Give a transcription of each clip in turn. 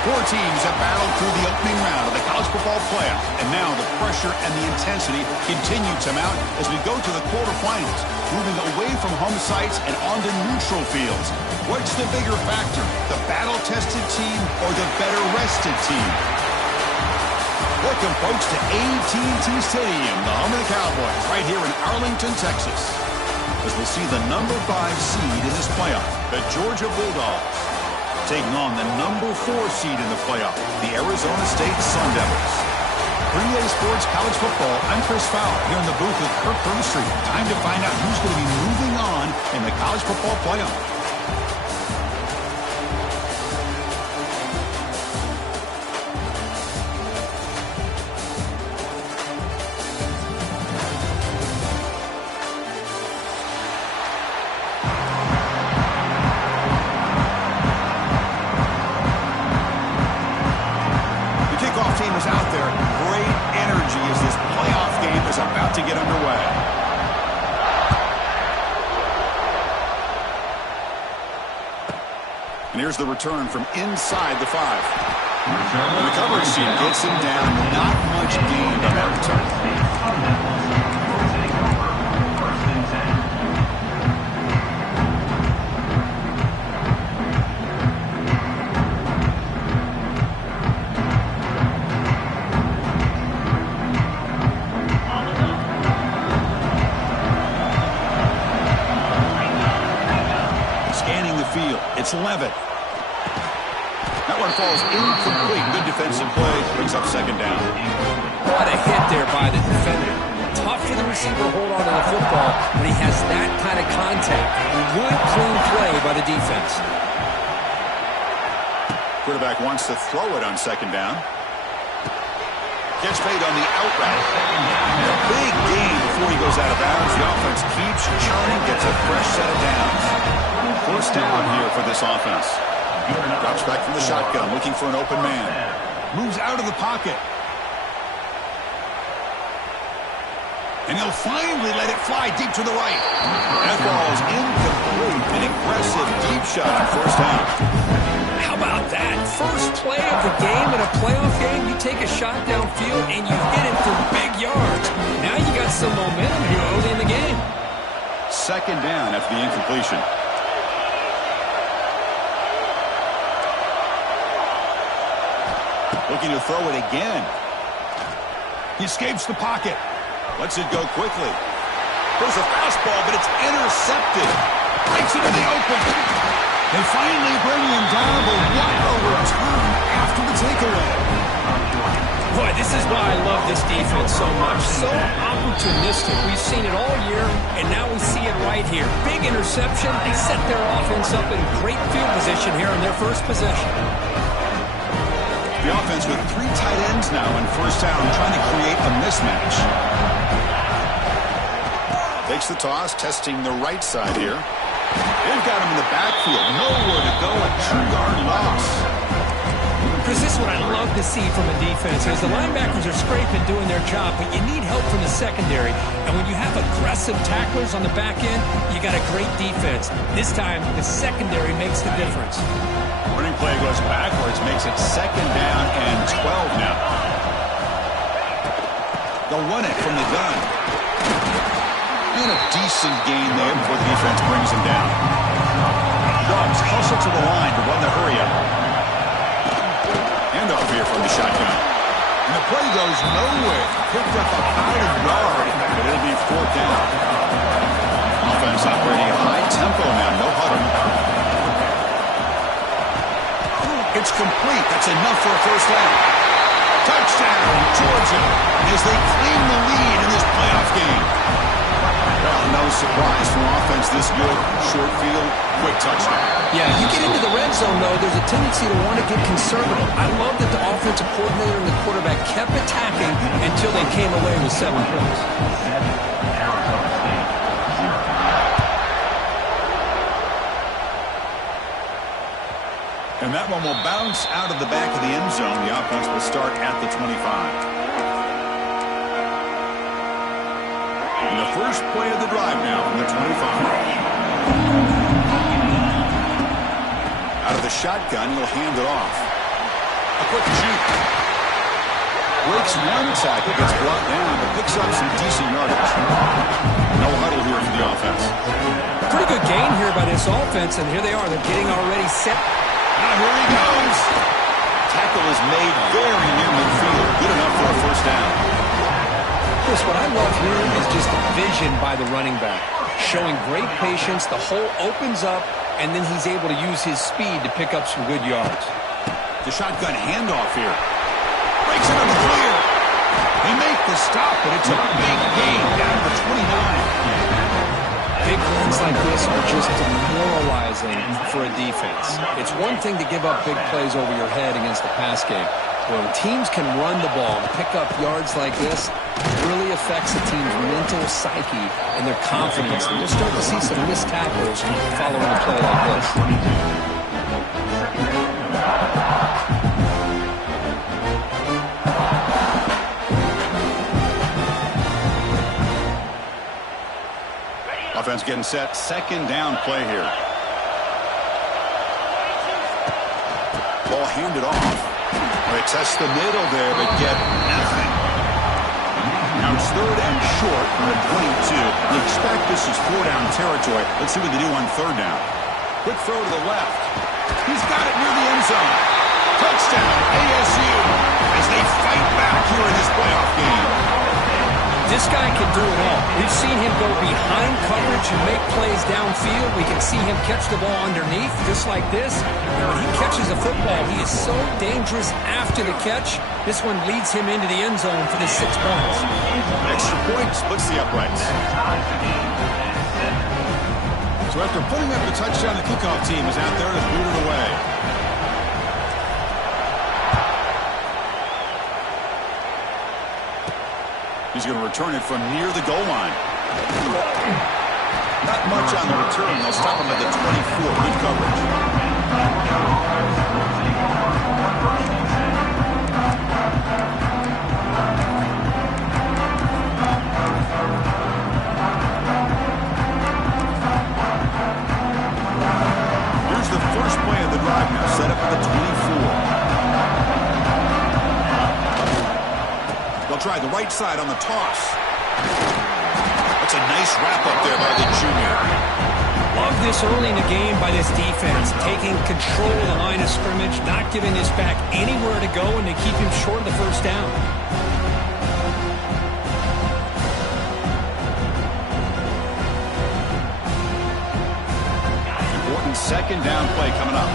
Four teams have battled through the opening round of the college football playoff, and now the pressure and the intensity continue to mount as we go to the quarterfinals, moving away from home sites and onto neutral fields. What's the bigger factor, the battle-tested team or the better-rested team? Welcome, folks, to AT&T Stadium, the home of the Cowboys, right here in Arlington, Texas, as we'll see the number 5 seed in this playoff, the Georgia Bulldogs, taking on the number 4 seed in the playoff, the Arizona State Sun Devils. For EA Sports College Football, I'm Chris Fowler here in the booth with Kirk Herbstreit. Time to find out who's going to be moving on in the college football playoff. Here's the return from inside the 5. And the coverage team gets him down. Not much gained on that return. Scanning the field. It's Levitt. That one falls incomplete. Good defensive play. Brings up second down. What a hit there by the defender. Tough for the receiver to hold on to the football when he has that kind of contact. Good, clean play by the defense. Quarterback wants to throw it on second down. Gets paid on the out route. A big gain before he goes out of bounds. The offense keeps churning, gets a fresh set of downs. First down here for this offense. Drops back from the shotgun, looking for an open man. Moves out of the pocket. And he'll finally let it fly deep to the right. That ball's incomplete. An aggressive deep shot on first down. How about that? First play of the game in a playoff game, you take a shot downfield and you hit it for big yards. Now you got some momentum here early in the game. Second down after the incompletion. Looking to throw it again. He escapes the pocket. Lets it go quickly. There's a fastball, but it's intercepted. Breaks into the open. They finally bring him down, but what a return after the takeaway. Boy, this is why I love this defense so much. So opportunistic. We've seen it all year, and now we see it right here. Big interception. They set their offense up in great field position here on their first possession. The offense with 3 tight ends now in first down, trying to create a mismatch. Takes the toss, testing the right side here. They've got him in the backfield. Nowhere to go, a 2-yard loss. Chris, this is what I love to see from a defense. As the linebackers are scraping, doing their job, but you need help from the secondary. And when you have aggressive tacklers on the back end, you got a great defense. This time, the secondary makes the difference. Running play goes backwards, makes it second down and 12 now. They'll run it from the gun. And a decent gain there before the defense brings him down. Dogs hustle to the line to run the hurry-up. Handoff here from the shotgun. And the play goes nowhere. Picked up about a yard, but it'll be 4th down. Offense operating at high tempo now, no huddle. It's complete. That's enough for a first down. Touchdown, Georgia, as they claim the lead in this playoff game. Well, no surprise from offense this good. Short field, quick touchdown. Yeah, you get into the red zone, though, there's a tendency to want to get conservative. I love that the offensive coordinator and the quarterback kept attacking until they came away with 7 points. And that one will bounce out of the back of the end zone. The offense will start at the 25. And the first play of the drive now from the 25. Out of the shotgun, he'll hand it off. A quick shoot. Breaks one tackle, gets brought down, but picks up some decent yardage. No huddle here for the offense. Pretty good gain here by this offense, and here they are. They're getting already set. Now here he goes. Tackle is made very near midfield. Good enough for a first down. Chris, what I love here is just the vision by the running back. Showing great patience, the hole opens up, and then he's able to use his speed to pick up some good yards. The shotgun handoff here. Breaks it on the clear. They make the stop, but it's a big gain down to 29. Big runs like this are just demoralizing for a defense. It's one thing to give up big plays over your head against the pass game. When teams can run the ball and pick up yards like this, it really affects a team's mental psyche and their confidence. And you'll start to see some missed tackles following a play like this. Offense getting set. Second down play here. Ball handed off. They test the middle there, but get nothing. Now it's third and short from the 22. You expect this is four-down territory. Let's see what they do on third down. Quick throw to the left. He's got it near the end zone. Touchdown, ASU, as they fight back here in this playoff game. This guy can do it all. We've seen him go behind coverage and make plays downfield. We can see him catch the ball underneath, just like this. And when he catches a football, he is so dangerous after the catch. This one leads him into the end zone for the 6 points. Extra point splits the uprights. So after putting up the touchdown, the kickoff team is out there to boot it away. He's going to return it from near the goal line. Not much on the return. They'll stop him at the 24. Good coverage. Here's the first play of the drive now. Set up at the 24. Try the right side on the toss. That's a nice wrap up there by the junior. Love this early in the game by this defense, taking control of the line of scrimmage, not giving this back anywhere to go, and to keep him short of the first down. Important second down play coming up.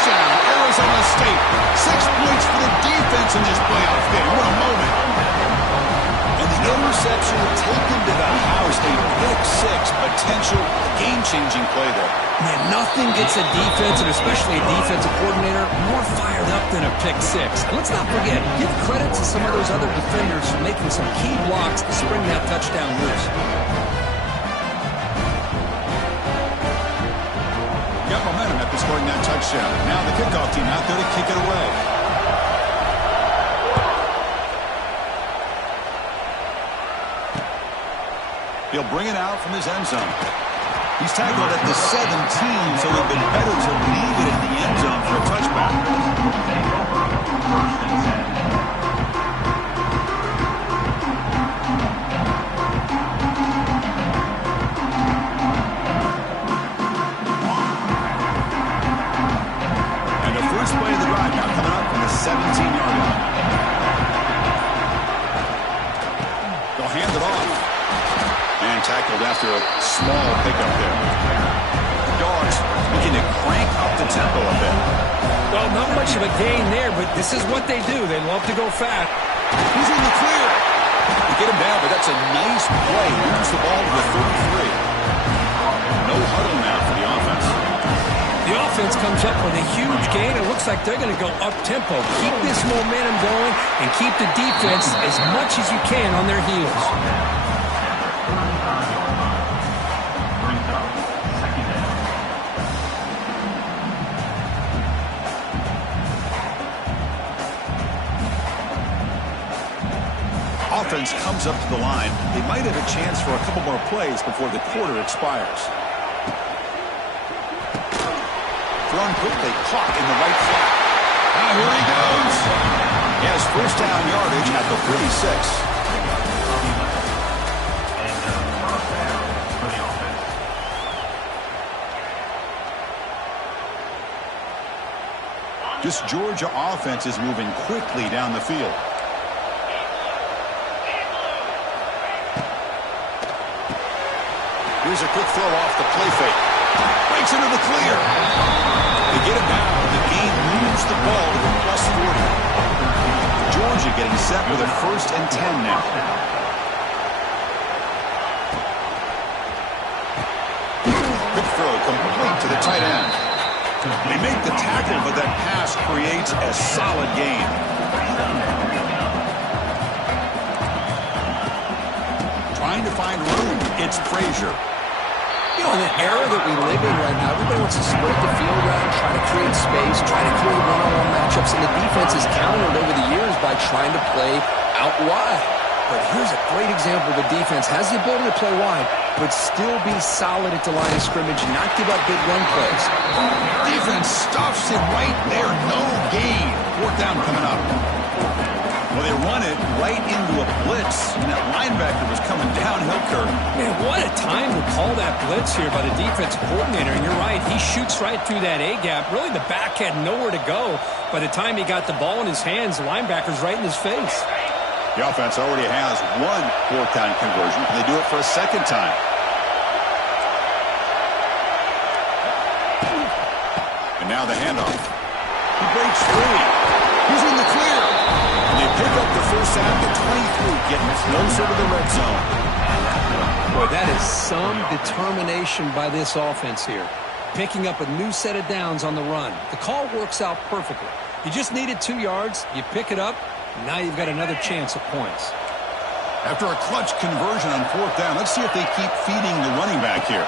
Arizona State. 6 points for the defense in this playoff game. What a moment. And the interception taken to the house. A pick six. Potential game-changing play there. Man, nothing gets a defense, and especially a defensive coordinator, more fired up than a pick six. And let's not forget, give credit to some of those other defenders for making some key blocks to spring that touchdown loose. Got momentum after scoring that touchdown. Now the kickoff team out there to kick it away. He'll bring it out from his end zone. He's tackled at the 17, so it would have been better to leave it in the end zone for a touchback. Play of the drive now coming up from the 17-yard line. They'll hand it off. And tackled after a small pickup there. The Dogs looking to crank up the tempo a bit. Well, not much of a gain there, but this is what they do. They love to go fast. He's in the clear. They get him down, but that's a nice play. Moves the ball to the 33. No huddle now for the offense. The offense comes up with a huge gain. It looks like they're going to go up-tempo. Keep this momentum going and keep the defense as much as you can on their heels. Offense comes up to the line. They might have a chance for a couple more plays before the quarter expires. Thrown quickly, caught in the right flat. Now here he goes. He has first down yardage at the 36. This Georgia offense is moving quickly down the field. Here's a quick throw off the play fake. Breaks into the clear. They get it down. The game moves the ball to the +40. Georgia getting set with a 1st and 10 now. Good throw, complete to the tight end. They make the tackle, but that pass creates a solid gain. Trying to find room. It's Frazier. You know, in the era that we live in right now, everybody wants to spread the field around, try to create space, try to create one-on-one matchups, and the defense has countered over the years by trying to play out wide. But here's a great example. The defense has the ability to play wide, but still be solid at the line of scrimmage, not give up big run plays. Defense stuffs it right there. No gain. 4th down coming up. Well, they run it right into a blitz, and that linebacker was coming downhill, Kirk. Man, what a time to call that blitz here by the defensive coordinator. And you're right, he shoots right through that A-gap. Really, the back had nowhere to go. By the time he got the ball in his hands, the linebacker's right in his face. The offense already has one 4th down conversion. Can they do it for a 2nd time? And now the handoff. He breaks free. He's in the clear. And they pick up the first down at the 23, getting closer to the red zone. Boy, that is some determination by this offense here. Picking up a new set of downs on the run. The call works out perfectly. You just needed 2 yards. You pick it up. Now you've got another chance at points. After a clutch conversion on 4th down, let's see if they keep feeding the running back here.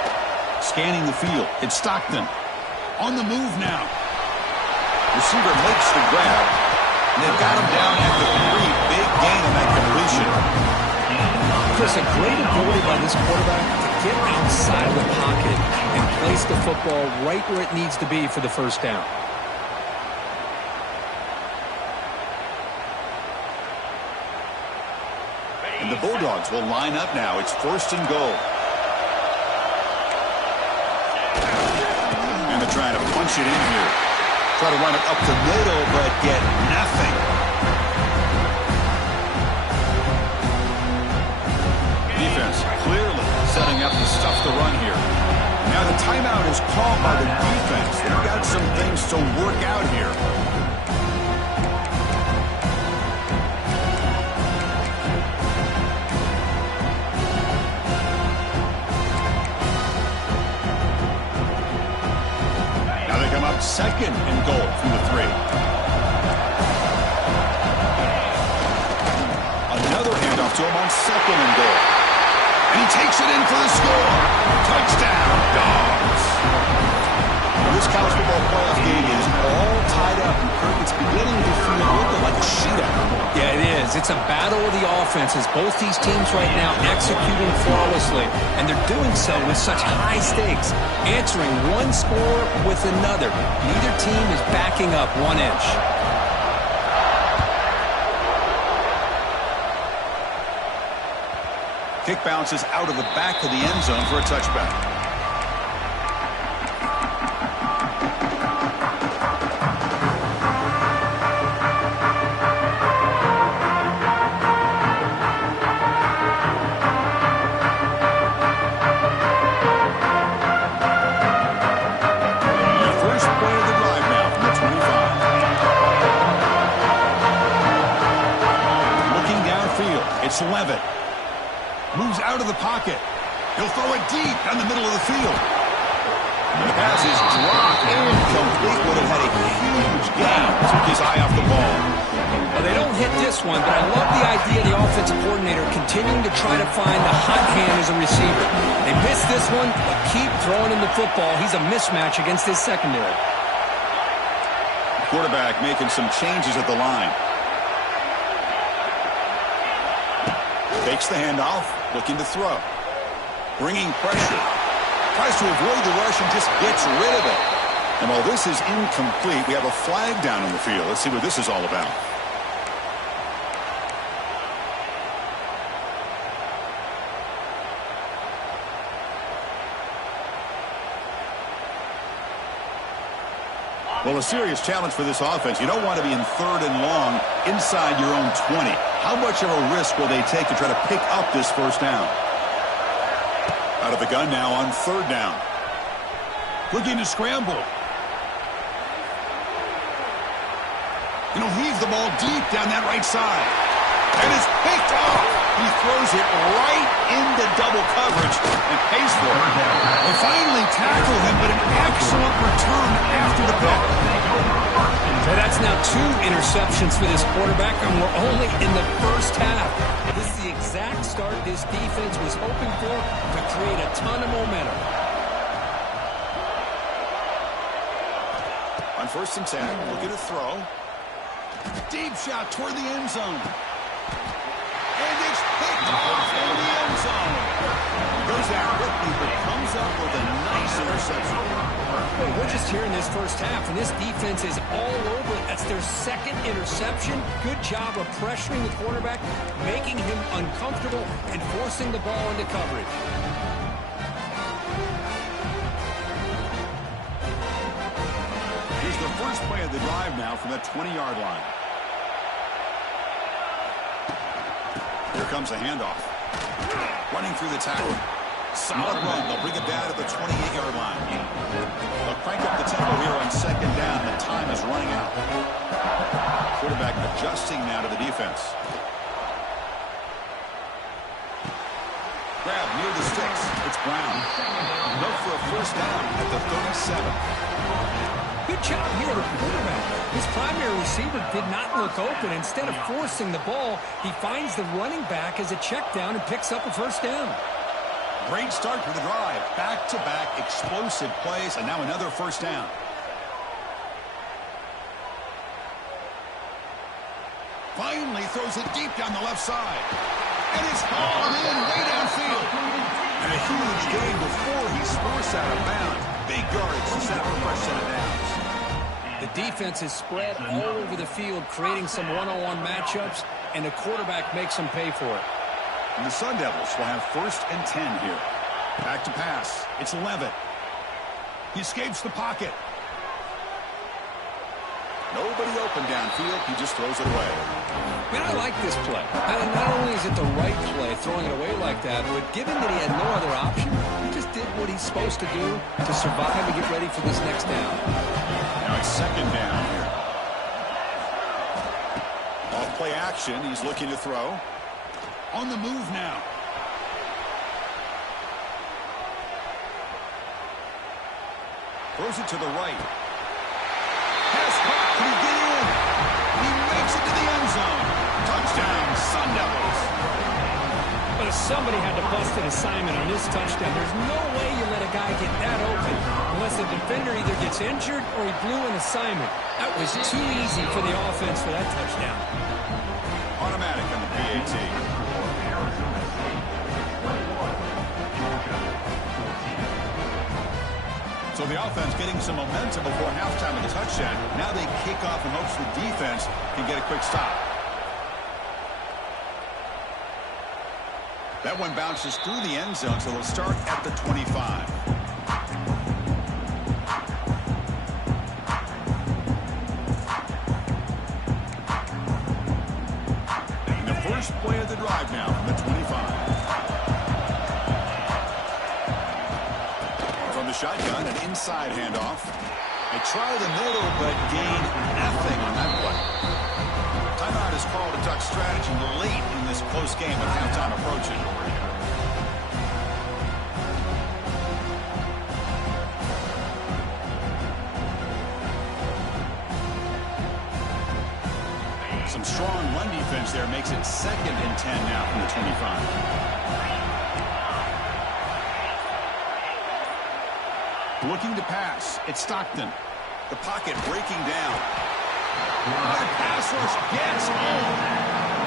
Scanning the field. It's Stockton. On the move now. Receiver makes the grab. And they've got him down at the 3. Big gain on that completion. Chris, a great ability by this quarterback to get outside of the pocket and place the football right where it needs to be for the first down. And the Bulldogs will line up now. It's 1st and goal. And they're trying to punch it in here. Try to run it up the middle, but get nothing. Defense clearly setting up to stuff the run here. Now the timeout is called by the defense. They've got some things to work out here. Come up 2nd and goal from the 3. Another handoff to him on 2nd and goal. And he takes it in for the score. Touchdown, Dogs. Now, this college football playoff game is all tied up, and Kirk, it's beginning to feel a little like a shootout. Yeah, it is. It's a battle of the offenses. Both these teams right now executing flawlessly, and they're doing so with such high stakes, answering one score with another. Neither team is backing up 1 inch. Kick bounces out of the back of the end zone for a touchback. It's Levitt. Moves out of the pocket. He'll throw it deep down the middle of the field. And the pass is dropped. Incomplete. Would have had a huge gain. Took his eye off the ball. Well, they don't hit this one, but I love the idea of the offensive coordinator continuing to try to find the hot hand as a receiver. They missed this one, but keep throwing him the football. He's a mismatch against his secondary. Quarterback making some changes at the line. Takes the handoff, looking to throw. Bringing pressure. Tries to avoid the rush and just gets rid of it. And while this is incomplete, we have a flag down on the field. Let's see what this is all about. Well, a serious challenge for this offense. You don't want to be in 3rd and long inside your own 20. How much of a risk will they take to try to pick up this first down? Out of the gun now on 3rd down. Looking to scramble. Heave the ball deep down that right side. And it's picked off. He throws it right into double coverage and pays for it. They finally tackle him, but an excellent return after the pick. So that's now 2 interceptions for this quarterback, and we're only in the first half. This is the exact start this defense was hoping for to create a ton of momentum. On 1st and 10, looking to throw. Deep shot toward the end zone. And it's picked off in the end zone. Goes out quickly, but comes up with a nice interception. Well, we're just here in this first half, and this defense is all over it. That's their 2nd interception. Good job of pressuring the quarterback, making him uncomfortable, and forcing the ball into coverage. Here's the first play of the drive now from that 20-yard line. Here comes a handoff. Running through the tackle. Solid run. They'll bring it down to the 28-yard line. They'll crank up the tempo here on 2nd down. The time is running out. Quarterback adjusting now to the defense. Grab near the sticks. It's Brown. Look for a first down at the 37. Good job here of the quarterback. His primary receiver did not look open. Instead of forcing the ball, he finds the running back as a check down and picks up a first down. Great start for the drive. Back-to-back explosive plays, and now another first down. Finally throws it deep down the left side. And it's hauled in way downfield. And a huge gain before he's forced out of bounds. Big yardage to set up a fresh set of downs. The defense is spread all over the field, creating some one-on-one matchups, and the quarterback makes them pay for it. And the Sun Devils will have 1st and 10 here. Back to pass. It's Levitt. He escapes the pocket. Nobody open downfield. He just throws it away. Man, I like this play. Not only is it the right play, throwing it away like that, but given that he had no other option, he just did what he's supposed to do to survive and get ready for this next down. Now it's 2nd down here. Off play action. He's looking to throw. On the move now. Throws it to the right. Pass caught. Can he get in? He makes it to the end zone. Touchdown, Sun Devils. But somebody had to bust an assignment on this touchdown. There's no way you let a guy get that open unless the defender either gets injured or he blew an assignment. That was too easy for the offense for that touchdown. Automatic on the PAT. So the offense getting some momentum before halftime of the touchdown. Now they kick off in hopes the defense can get a quick stop. That one bounces through the end zone, so they'll start at the 25. And the first play of the drive now from the 25. From the shotgun, an inside handoff. They try the middle, but gain nothing on that play. Timeout is called to talk strategy late in this close game with halftime approaching. Some strong run defense there makes it 2nd and 10 now from the 25. Looking to pass. It's Stockton. The pocket breaking down. Hard pass rush gets home.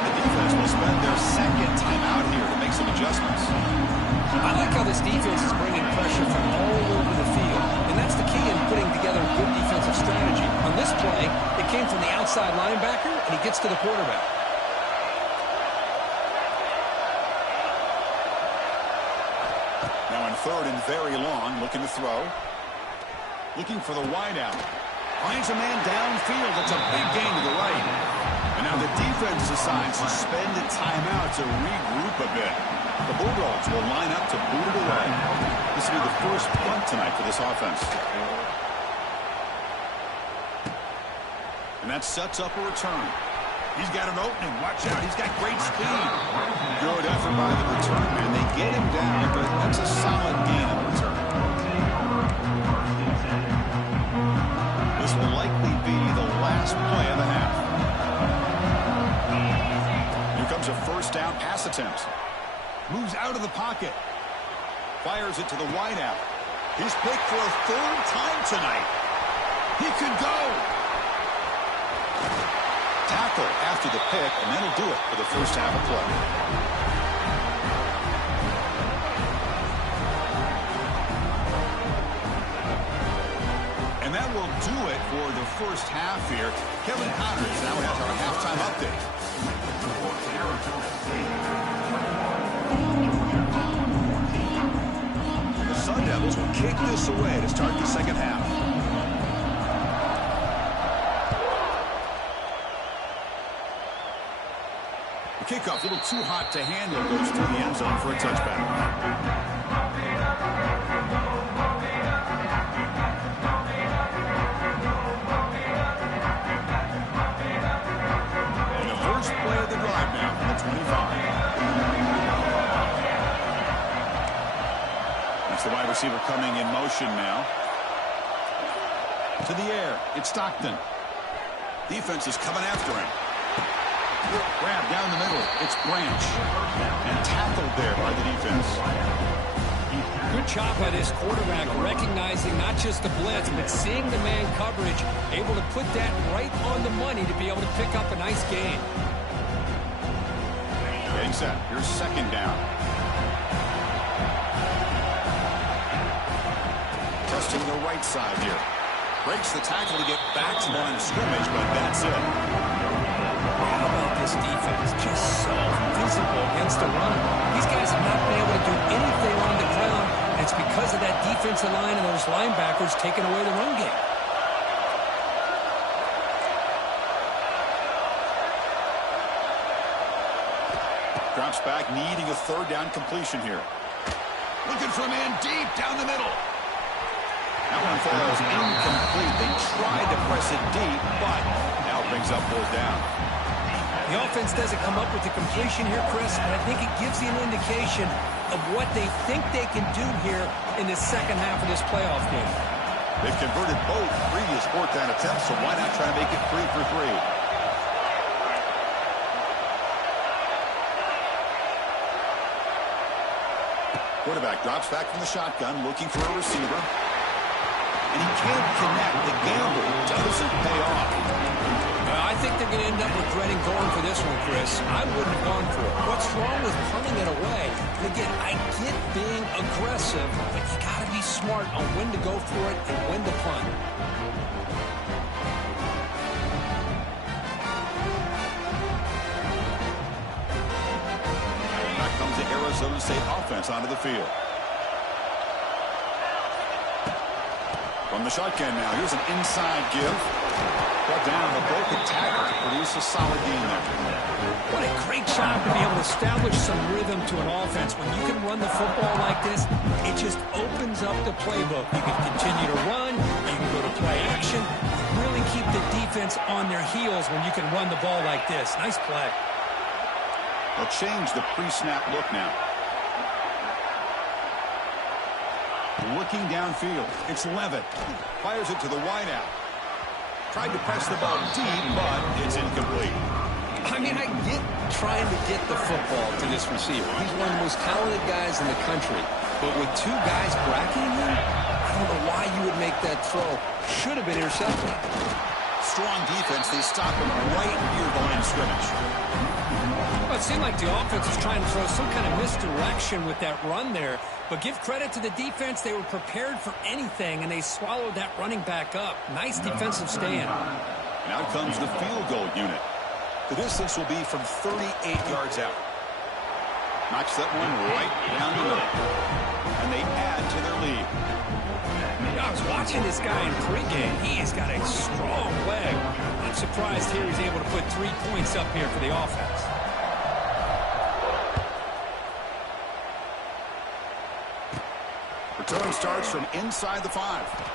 The offense will spend their second time out here to make some adjustments. I like how this defense is bringing pressure from all over the field, and that's the key in putting together a good defensive strategy. On this play, it came from the outside linebacker, and he gets to the quarterback. Now in third and very long, looking to throw. Looking for the wideout. Finds a man downfield. That's a big gain to the right. And now the defense decides to spend a timeout to regroup a bit. The Bulldogs will line up to boot it away. This will be the first punt tonight for this offense. And that sets up a return. He's got an opening. Watch out. He's got great speed. Good effort by the return man. They get him down, but that's a solid gain in the return. This will likely be the last play of the half. Here comes a first down pass attempt. Moves out of the pocket. Fires it to the wideout. He's picked for a third time tonight. He could go. Tackle after the pick, and that'll do it for the first half of play. And that will do it for the first half here. Kevin Connors now has our halftime update. The Sun Devils will kick this away to start the second half. The kickoff, a little too hot to handle, goes through the end zone for a touchback. And the first play of the drive now from the 25. That's the wide receiver coming in motion now. To the air, it's Stockton. Defense is coming after him. Grab down the middle. It's Branch. And tackled there by the defense. Good job by this quarterback recognizing not just the blitz, but seeing the man coverage, able to put that right on the money to be able to pick up a nice gain. Getting set. Here's second down. Testing the right side here. Breaks the tackle to get back to the line of scrimmage, but that's it. How about this defense? Just so visible against the run. These guys have not been able to do anything on the ground, and it's because of that defensive line and those linebackers taking away the run game. Drops back, needing a third down completion here. Looking for a man deep down the middle. That one falls incomplete. They tried to press it deep, but now it brings up fourth down. The offense doesn't come up with the completion here, Chris, and I think it gives you an indication of what they think they can do here in the second half of this playoff game. They've converted both previous fourth down attempts, so why not try to make it 3 for 3? Quarterback drops back from the shotgun, looking for a receiver. And he can't connect. The gamble doesn't pay off. I think they're going to end up regretting going for this one, Chris. I wouldn't have gone for it. What's wrong with punting it away? And again, I get being aggressive, but you got to be smart on when to go for it and when to punt. Back comes the Arizona State offense onto the field. From the shotgun now, here's an inside give. Brought down a broken tackle to produce a solid gain there. What a great job to be able to establish some rhythm to an offense. When you can run the football like this, it just opens up the playbook. You can continue to run, you can go to play action, really keep the defense on their heels when you can run the ball like this. Nice play. They'll change the pre-snap look now. Looking downfield, it's Levitt. Fires it to the wideout. Tried to press the ball deep, but it's incomplete. I mean, I get trying to get the football to this receiver. He's one of the most talented guys in the country. But with two guys bracketing him, I don't know why you would make that throw. Should have been intercepted. Strong defense. They stop him right near the line of scrimmage. Well, it seemed like the offense was trying to throw some kind of misdirection with that run there. But give credit to the defense. They were prepared for anything, and they swallowed that running back up. Nice defensive stand. And out comes the field goal unit. The distance will be from 38 yards out. Knocks that one right down the middle. And they add to their lead. I was watching this guy in pregame. He has got a strong leg. I'm surprised here he's able to put 3 points up here for the offense. Return starts from inside the 5.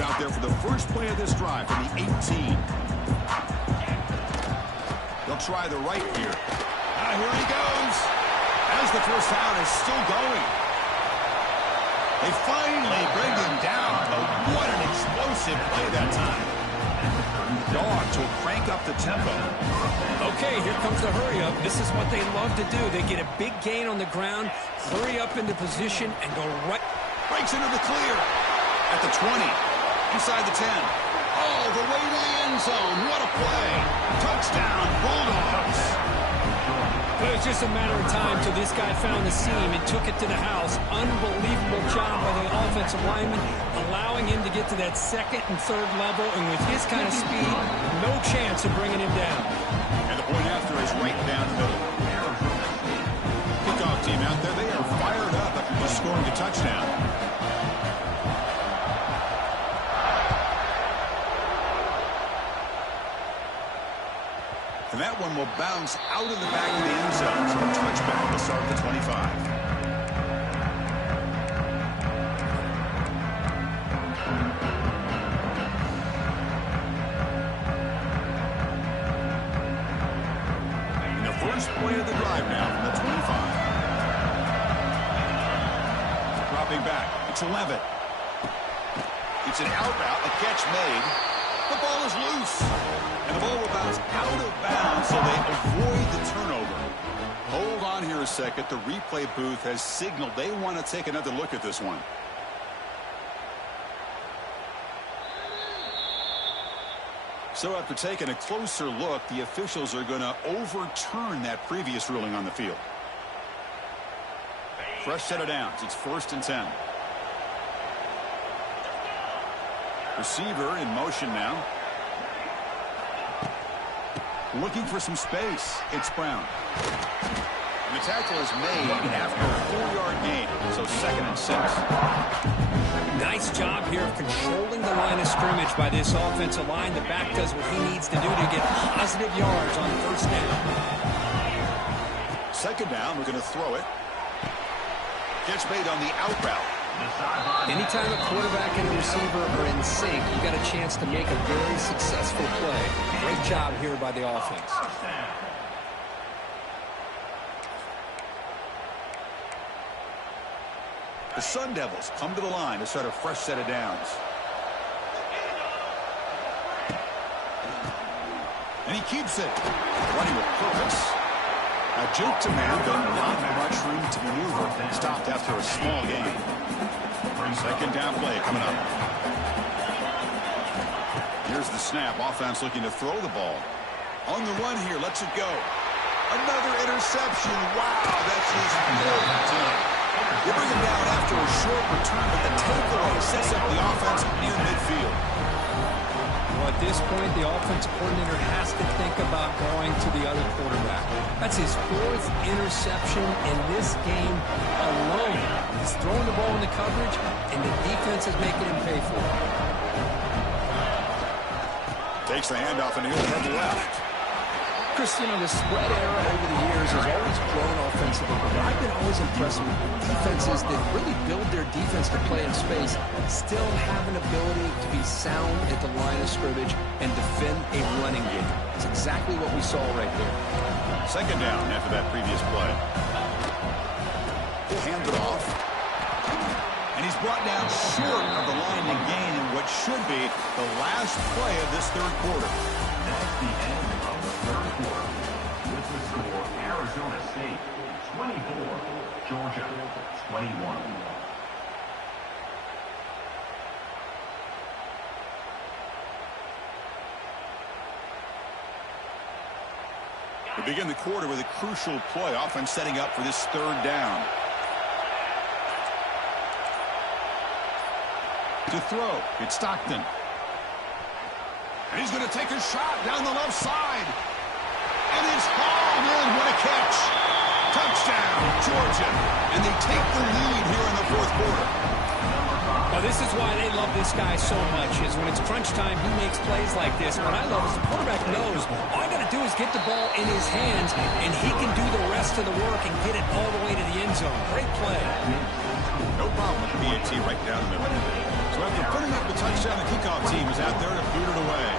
Out there for the first play of this drive from the 18. They'll try the right here. Here he goes. As the first down is still going. They finally bring him down. But what an explosive play that time. Dogs will crank up the tempo. Okay, here comes the hurry up. This is what they love to do. They get a big gain on the ground, hurry up into position, and go right. Breaks into the clear at the 20. Inside the 10. All the way to the end zone. What a play. Touchdown, Bulldogs. Well, it was just a matter of time till this guy found the seam and took it to the house. Unbelievable job by the offensive lineman, allowing him to get to that second and third level. And with his kind of speed, no chance of bringing him down. And the point after is right down the middle. Kickoff team out there. They are fired up after just scoring a touchdown. And that one will bounce out of the back of the end zone. So a touchback will start at the 25. And the first play of the drive now from the 25. Dropping back. It's 11. It's an out route. A catch made. The ball is loose. And the ball will bounce out of bounds, so they avoid the turnover. Hold on here a second. The replay booth has signaled they want to take another look at this one. So after taking a closer look, the officials are going to overturn that previous ruling on the field. Fresh set of downs. It's 1st and 10. Receiver in motion now. Looking for some space. It's Brown. And the tackle is made after a 4-yard gain. So 2nd and 6. Nice job here of controlling the line of scrimmage by this offensive line. The back does what he needs to do to get positive yards on 1st down. 2nd down, we're going to throw it. Catch made on the out route. Anytime a quarterback and a receiver are in sync, you got a chance to make a very successful play. Great job here by the offense. The Sun Devils come to the line to start a fresh set of downs. And he keeps it. Running with purpose. A juke to man, but not much room to maneuver. Stopped after a small gain. 2nd down play coming up. Here's the snap. Offense looking to throw the ball. On the run here. Lets it go. Another interception. Wow, that's his 4th time. They bring him down after a short return, but the takeaway sets up the offense near midfield. Well, at this point, the offensive coordinator has to think about going to the other quarterback. That's his 4th interception in this game alone. He's throwing the ball in the coverage, and the defense is making him pay for it. Takes the handoff and here's from the left. Chris, you know, the spread era over the years has always grown offensively, but I've been always impressed with defenses that really build their defense to play in space, still have an ability to be sound at the line of scrimmage and defend a running game. It's exactly what we saw right there. 2nd down after that previous play. He'll hand it off. And he's brought down short of the line to gain in what should be the last play of this third quarter. That's the end of the third quarter. With the score, Arizona State 24, Georgia 21. We begin the quarter with a crucial play. Offense setting up for this third down. To throw, it's Stockton. And he's going to take a shot down the left side. And it's hauled in. What a catch. Touchdown, Georgia. And they take the lead here in the fourth quarter. Well, this is why they love this guy so much, is when it's crunch time, he makes plays like this. What I love is the quarterback knows all I got to do is get the ball in his hands, and he can do the rest of the work and get it all the way to the end zone. Great play. No problem with the PAT right down the middle. So after putting up the touchdown, the kickoff team is out there to boot it away.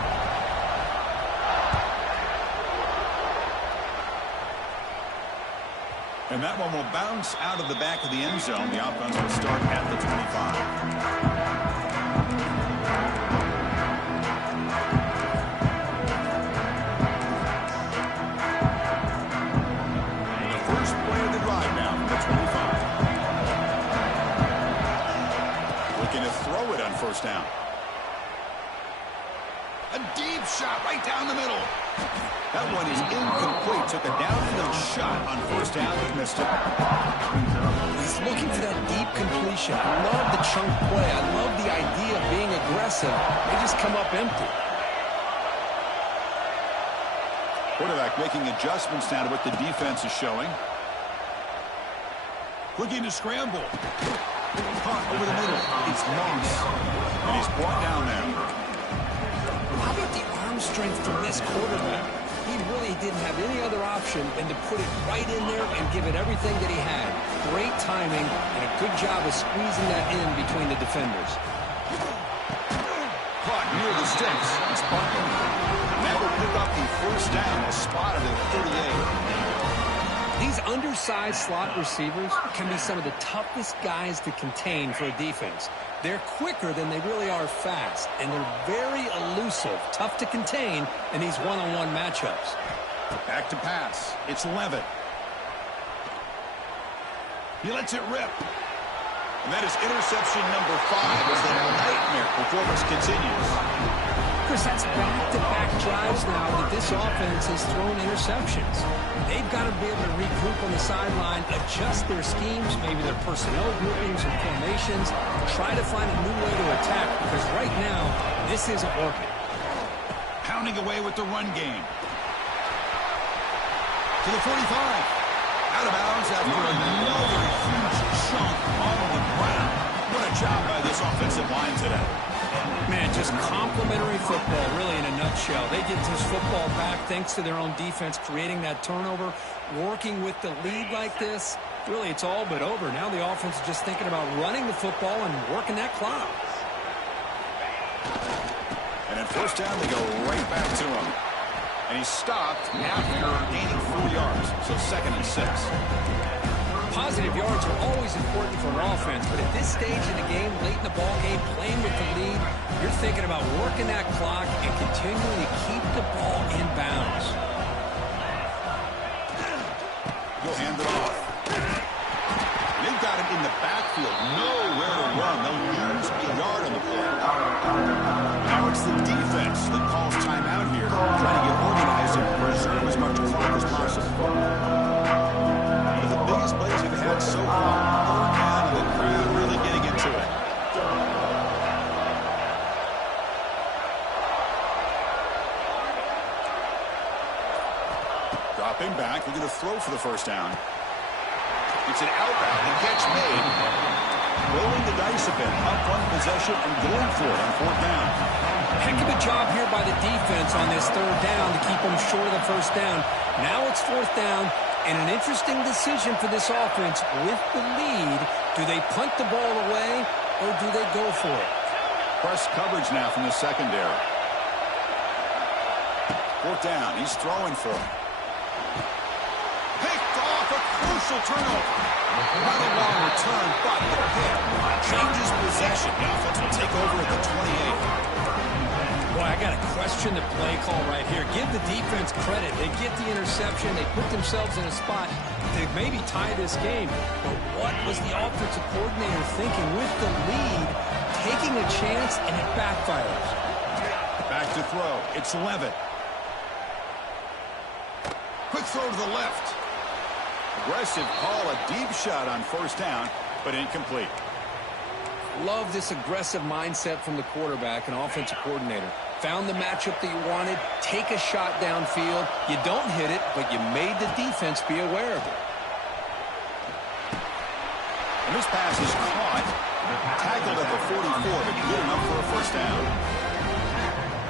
And that one will bounce out of the back of the end zone. The offense will start at the 25. First down. A deep shot right down the middle. That one is incomplete. Took a downfield shot on first down, but missed it. He's looking for that deep completion. I love the chunk play. I love the idea of being aggressive. They just come up empty. Quarterback making adjustments now to what the defense is showing. Looking to scramble. Caught over the middle. It's Moss. And he's brought down there. How about the arm strength from this quarterback? He really didn't have any other option than to put it right in there and give it everything that he had. Great timing and a good job of squeezing that in between the defenders. Caught near the sticks. It's Buckner. That will pick up the first down. A spot at the 38. These undersized slot receivers can be some of the toughest guys to contain for a defense. They're quicker than they really are fast, and they're very elusive, tough to contain in these one-on-one matchups. Back to pass. It's Levitt. He lets it rip. And that is interception number 5 as the nightmare performance continues. Chris, that's back-to-back drives now that this offense has thrown interceptions. They've got to be able to regroup on the sideline, adjust their schemes, maybe their personnel groupings or formations, try to find a new way to attack, because right now, this isn't working. Pounding away with the run game. To the 45. Out of bounds after another huge chunk on the ground. What a job by this offensive line today. Man, just complimentary football, really, in a nutshell. They get this football back thanks to their own defense, creating that turnover, working with the lead like this. Really, it's all but over. Now the offense is just thinking about running the football and working that clock. And at first down, they go right back to him. And he stopped after gaining 4 yards, so 2nd and 6. Positive yards are always important for an offense, but at this stage in the game, late in the ball game, playing with the lead, you're thinking about working that clock and continuing to keep the ball in bounds. He'll hand it off. They've got it in the backfield. Nowhere to run. They'll lose a yard on the play. Now it's the defense that calls timeout here, trying to get organized and preserve as much clock as possible. Biggest plays we've had so far. Third down, and the crowd really getting into it. Dropping back, looking to throw for the first down. It's an outbound, the catch made. Rolling the dice a bit, up one possession and going for it on 4th down. Heck of a job here by the defense on this 3rd down to keep them short of the first down. Now it's 4th down. And an interesting decision for this offense with the lead. Do they punt the ball away or do they go for it? Press coverage now from the secondary. 4th down. He's throwing for it. Picked off, a crucial turnover. Not a long return, but the pick changes possession. The offense will take over at the 28. question the play call right here. Give the defense credit. They get the interception. They put themselves in a spot to maybe tie this game. But what was the offensive coordinator thinking with the lead, taking a chance, and it backfires? Back to throw. It's Levitt. Quick throw to the left. Aggressive call, a deep shot on first down, but incomplete. Love this aggressive mindset from the quarterback and offensive coordinator. Found the matchup that you wanted, take a shot downfield. You don't hit it, but you made the defense be aware of it. And this pass is caught, tackled at the 44, but good enough for a first down.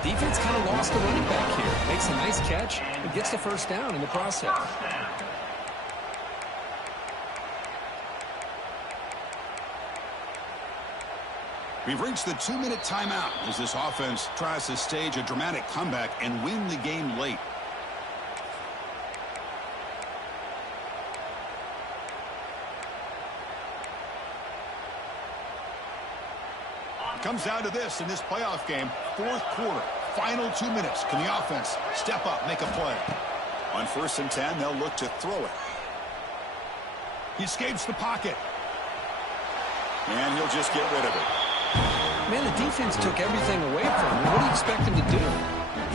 Defense kind of lost the running back here. Makes a nice catch and gets the first down in the process. We've reached the 2-minute timeout as this offense tries to stage a dramatic comeback and win the game late. It comes down to this in this playoff game, fourth quarter, final 2 minutes. Can the offense step up, make a play? On 1st and 10, they'll look to throw it. He escapes the pocket. And he'll just get rid of it. Man, the defense took everything away from him. What do you expect him to do?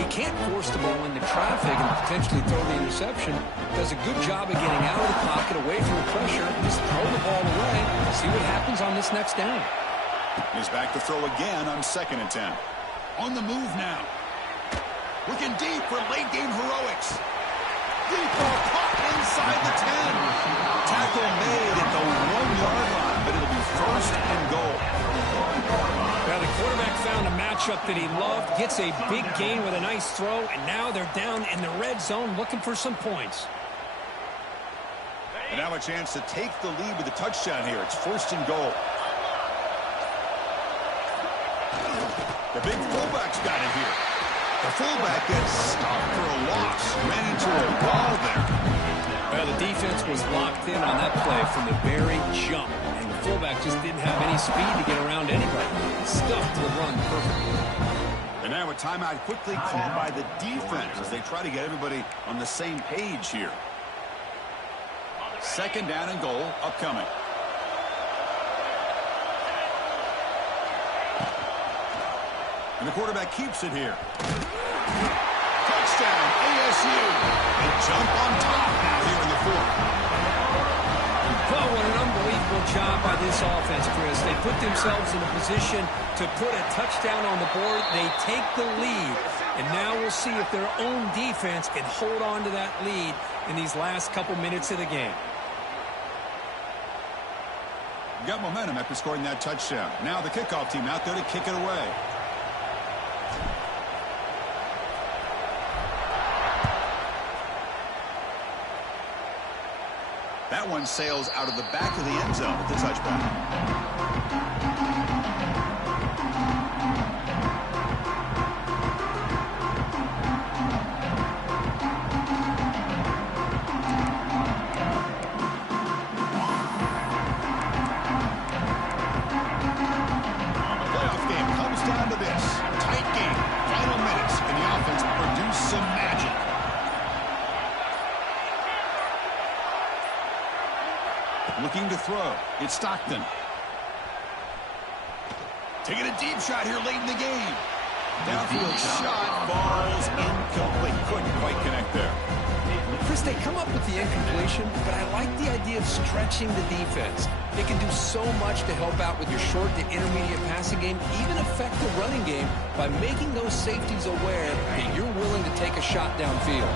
He can't force the ball into traffic and potentially throw the interception. Does a good job of getting out of the pocket, away from the pressure. Just throw the ball away. See what happens on this next down. He's back to throw again on 2nd and 10. On the move now. Looking deep for late-game heroics. Deep ball caught inside the 10. Tackle made at the 1-yard line, but it'll be 1st and goal. Well, the quarterback found a matchup that he loved, gets a big gain with a nice throw, and now they're down in the red zone looking for some points. And now a chance to take the lead with a touchdown here. It's 1st and goal. The big fullback's got it here. The fullback gets stopped for a loss. Ran into a wall there. Well, the defense was locked in on that play from the very jump. And the fullback just didn't have any speed to get around anybody. Stuffed the run perfectly. And now a timeout quickly called by the defense as they try to get everybody on the same page here. 2nd down and goal upcoming. And the quarterback keeps it here. Touchdown, ASU. They jump on top now here in the 4th. Well, what an unbelievable job by this offense, Chris. They put themselves in a position to put a touchdown on the board. They take the lead. And now we'll see if their own defense can hold on to that lead in these last couple minutes of the game. Got momentum after scoring that touchdown. Now the kickoff team out there to kick it away. That one sails out of the back of the end zone with the touchback. Looking to throw. It's Stockton. Taking a deep shot here late in the game. Downfield shot falls incomplete. Couldn't quite connect there. Chris, they come up with the incompletion, but I like the idea of stretching the defense. They can do so much to help out with your short to intermediate passing game, even affect the running game by making those safeties aware that you're willing to take a shot downfield.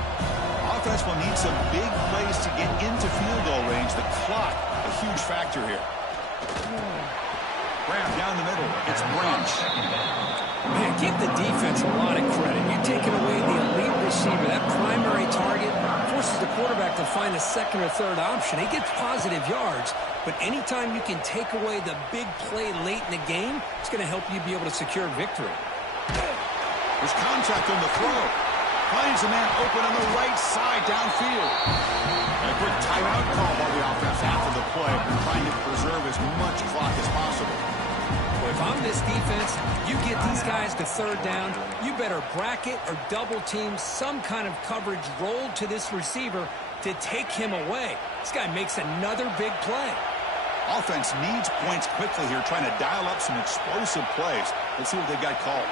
Offense will need some big plays to get into field goal range. The clock, a huge factor here. Graham down the middle. It's Branch. Man, give the defense a lot of credit. You're taking away the elite receiver. That primary target forces the quarterback to find a second or third option. He gets positive yards, but anytime you can take away the big play late in the game, it's going to help you be able to secure victory. There's contact on the throw. Finds a man open on the right side downfield. And a quick timeout call by the offense after the play, trying to preserve as much clock as possible. Well, if I'm this defense, you get these guys to third down, you better bracket or double team some kind of coverage rolled to this receiver to take him away. This guy makes another big play. Offense needs points quickly here, trying to dial up some explosive plays. Let's see what they've got called.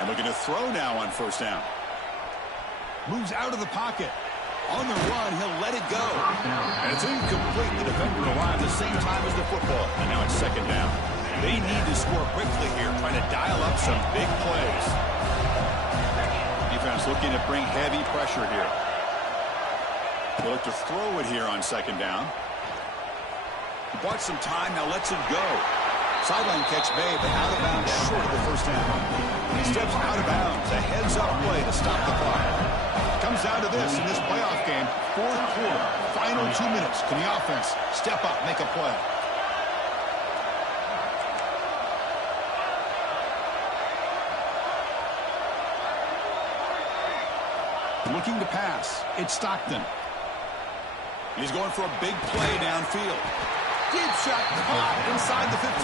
And looking to throw now on first down. Moves out of the pocket. On the run, he'll let it go. And it's incomplete. The defender arrived the same time as the football. And now it's second down. They need to score quickly here, trying to dial up some big plays. Defense looking to bring heavy pressure here. They'll look to throw it here on second down. He bought some time, now lets it go. Sideline catch made, but out of bounds short of the first down. He steps out of bounds. A heads-up play to stop the clock. Comes down to this in this playoff game. Fourth quarter, final 2 minutes. Can the offense step up, make a play? Looking to pass. It's Stockton. He's going for a big play downfield. Deep shot caught inside the 15.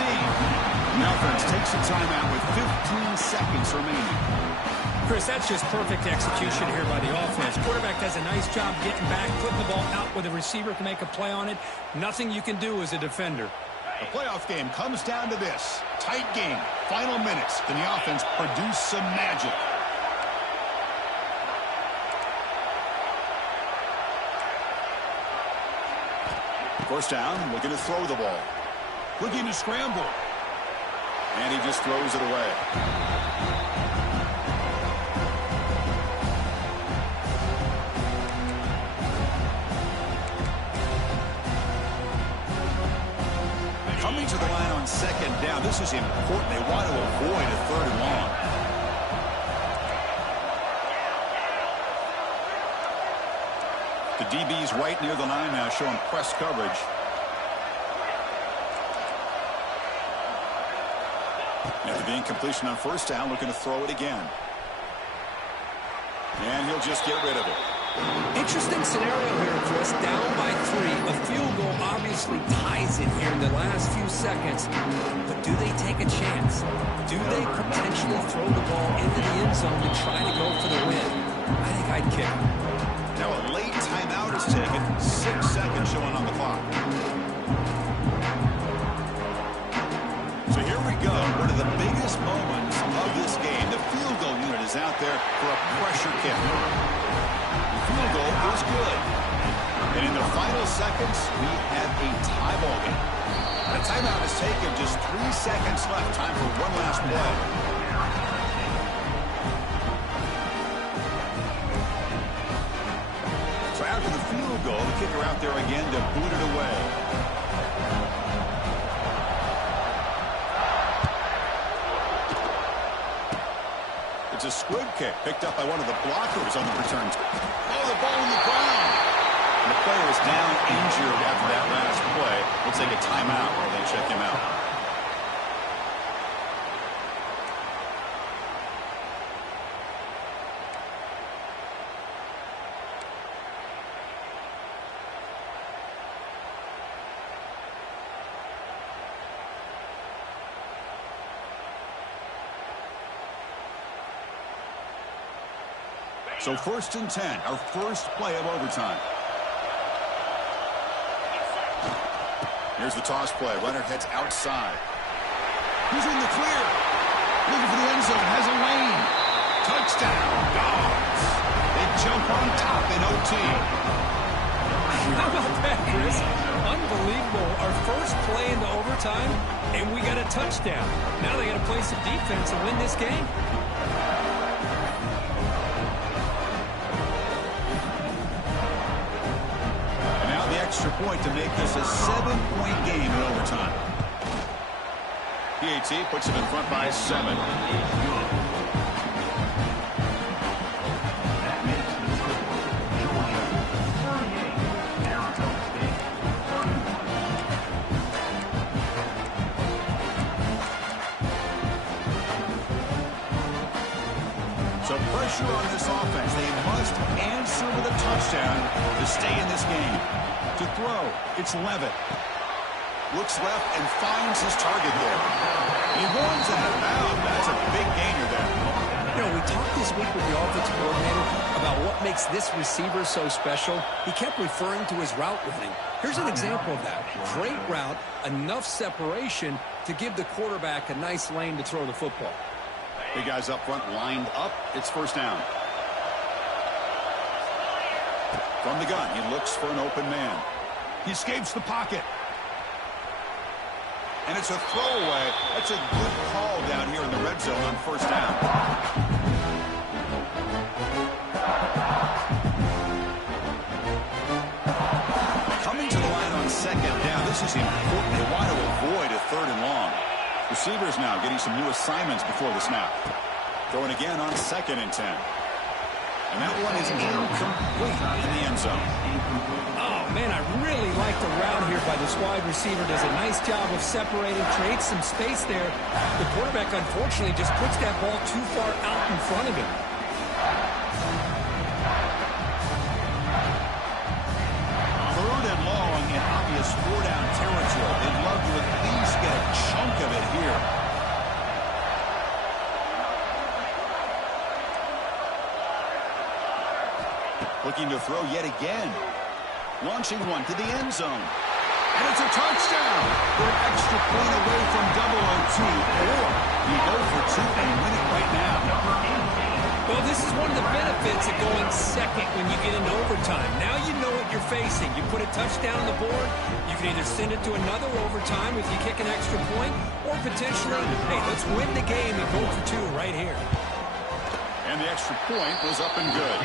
The offense takes a timeout with 15 seconds remaining. Chris, that's just perfect execution here by the offense. Quarterback does a nice job getting back, putting the ball out where the receiver can make a play on it. Nothing you can do as a defender. The playoff game comes down to this. Tight game. Final minutes. Can the offense produce some magic? First down, looking to throw the ball. Looking to scramble. And he just throws it away. Coming to the line on second down. This is important. They want to avoid a third and long. The DB's right near the line now, showing press coverage. After the incompletion on first down, looking to throw it again. And he'll just get rid of it. Interesting scenario here, Chris. Down by 3. A field goal obviously ties it here in the last few seconds. But do they take a chance? Do they potentially throw the ball into the end zone to try to go for the win? I think I'd kick. Now a late timeout is taken. 6 seconds showing on the clock. So here we go. One of the biggest moments of this game. The field goal unit is out there for a pressure kick. The field goal is good. And in the final seconds, we have a tie ball game. The timeout is taken. Just 3 seconds left. Time for one last play. So after the field goal, the kicker out there again to boot it away. It's a squib kick picked up by one of the blockers on the return. Oh, the ball in the ground. And the player is down injured after that last play. Looks like a timeout while they check him out. So 1st and 10, our first play of overtime. Here's the toss play. Runner heads outside. He's in the clear. Looking for the end zone. Has a lane. Touchdown, Dogs. They jump on top in OT. How about that, Chris? Unbelievable. Our first play into overtime, and we got a touchdown. Now they got to play some defense and win this game. Extra point to make this a 7-point game in overtime. PAT puts it in front by 7. That makes the score Georgia 38, Arizona State 31. So pressure pressure on this offense. They must answer with a touchdown to stay in this game. To throw, it's Levitt. Looks left and finds his target there. He runs out of bounds. That's a big gainer there. You know, we talked this week with the offensive coordinator about what makes this receiver so special. He kept referring to his route running. Here's an example of that. Great route, enough separation to give the quarterback a nice lane to throw the football. Big guys up front lined up. It's first down. From the gun, he looks for an open man. He escapes the pocket. And it's a throwaway. That's a good call down here in the red zone on first down. Coming to the line on second down. This is important. They want to avoid a third and long. Receivers now getting some new assignments before the snap. Throwing again on 2nd and 10. And that one is incomplete in the end zone. Oh, man, I really like the route here by this wide receiver. Does a nice job of separating, creates some space there. The quarterback, unfortunately, just puts that ball too far out in front of him. Third and long in obvious 4-down territory. They'd love to at least get a chunk of it here. Looking to throw yet again. Launching one to the end zone. And it's a touchdown. We're an extra point away from 002. Or you go for 2 and win it right now. Well, this is one of the benefits of going second when you get into overtime. Now you know what you're facing. You put a touchdown on the board, you can either send it to another overtime if you kick an extra point, or potentially, hey, let's win the game and go for 2 right here. And the extra point was up and good.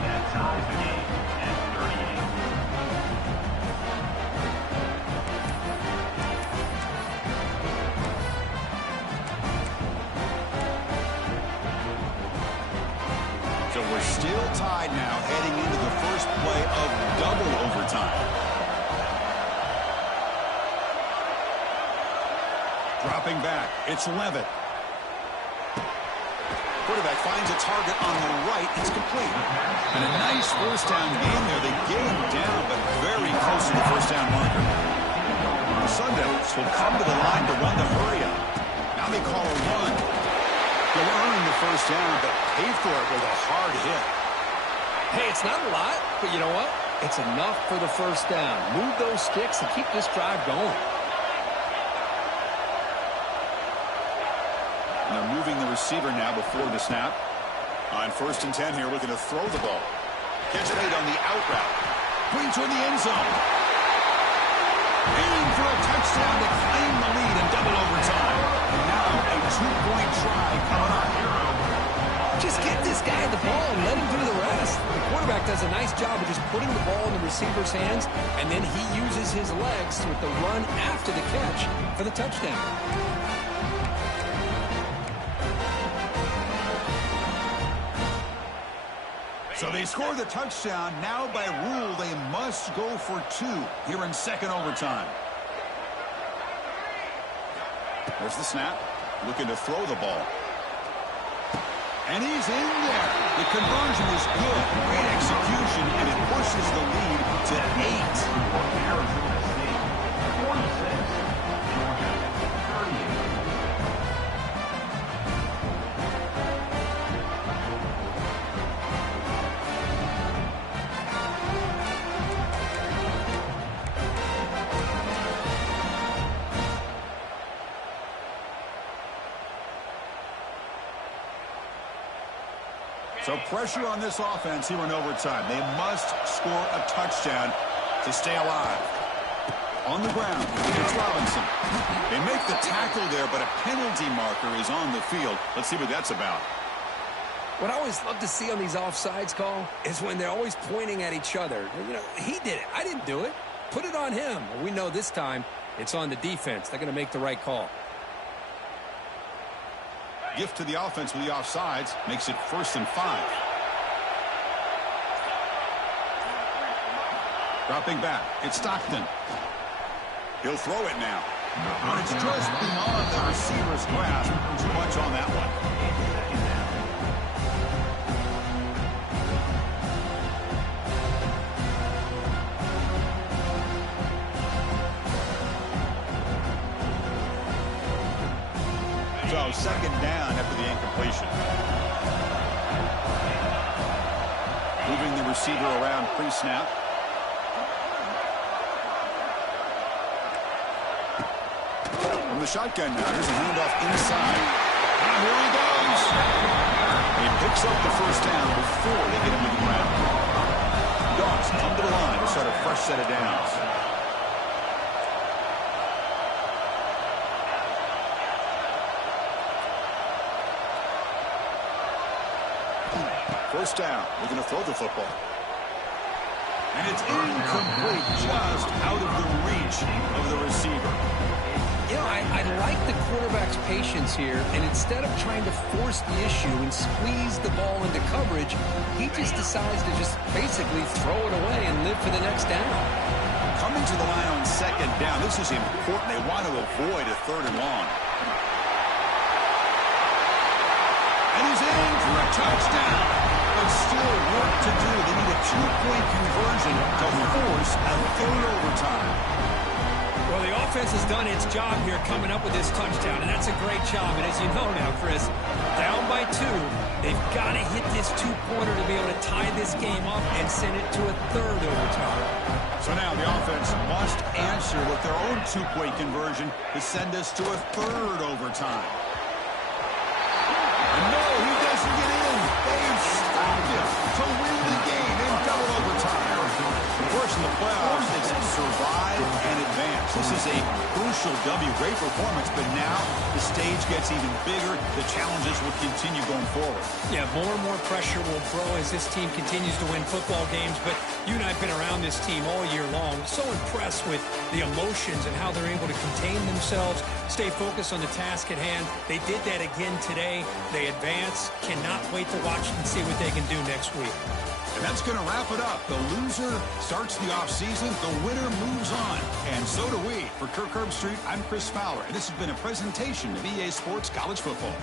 That ties the game at 38. So we're still tied now heading into the first play of double overtime. Dropping back, it's Levitt. Quarterback finds a target on the right. It's complete. And a nice first down game there. They get him down, but very close to the first down marker. The Sun Devils will come to the line to run the hurry up. Now they call a run. They'll earn the first down, but pay for it with a hard hit. Hey, it's not a lot, but you know what? It's enough for the first down. Move those sticks and keep this drive going. And they're moving the receiver now before the snap. On 1st and 10 here, looking to throw the ball. Catch made on the out route. Brings toward the end zone. Aiming for a touchdown to claim the lead in double overtime. And now a 2-point try coming up. Just get this guy the ball and let him do the rest. The quarterback does a nice job of just putting the ball in the receiver's hands, and then he uses his legs with the run after the catch for the touchdown. So they score the touchdown. Now by rule, they must go for 2 here in second overtime. There's the snap. Looking to throw the ball. And he's in there. The conversion is good. Great execution, and it pushes the lead to 8. Arizona State, 46. Georgia, 38. So pressure on this offense here in overtime. They must score a touchdown to stay alive. On the ground, it's Robinson. They make the tackle there, but a penalty marker is on the field. Let's see what that's about. What I always love to see on these offsides call is when they're always pointing at each other. You know, he did it. I didn't do it. Put it on him. Well, we know this time it's on the defense. They're going to make the right call. Gift to the offense with the offsides makes it 1st and 5. Dropping back, it's Stockton. He'll throw it now. But it's just beyond the receiver's grasp. Too much on that one. now second down after the incompletion. Moving the receiver around pre-snap. From the shotgun now, there's a handoff inside. And here he goes. He picks up the first down before they get him to the ground. Dogs come to the line to start a fresh set of downs. First down, we're going to throw the football. And it's incomplete, just out of the reach of the receiver. You know, I like the quarterback's patience here, and instead of trying to force the issue and squeeze the ball into coverage, he just decides to just basically throw it away and live for the next down. Coming to the line on second down, this is important. They want to avoid a third and long. And he's in for a touchdown. But still work to do. They need a 2-point conversion to force a third overtime. Well, the offense has done its job here coming up with this touchdown, and that's a great job. And as you know now, Chris, down by 2, they've got to hit this 2-pointer to be able to tie this game up and send it to a third overtime. So now the offense must answer with their own 2-point conversion to send us to a third overtime. And no, he doesn't get in. They've stopped him to win the game in double overtime. Of course, in the playoffs, it's survive and advance. This is a crucial W. Great performance, but now the stage gets even bigger. The challenges will continue going forward. Yeah, more and more pressure will grow as this team continues to win football games, but you and I have been around this team all year long. So impressed with the emotions and how they're able to contain themselves, stay focused on the task at hand. They did that again today. They advance. Cannot wait to watch and see what they can do next week. And that's going to wrap it up. The loser starts the offseason. The winner moves on. And so do we. For Kirk Herbstreit, I'm Chris Fowler. And this has been a presentation of EA Sports College Football.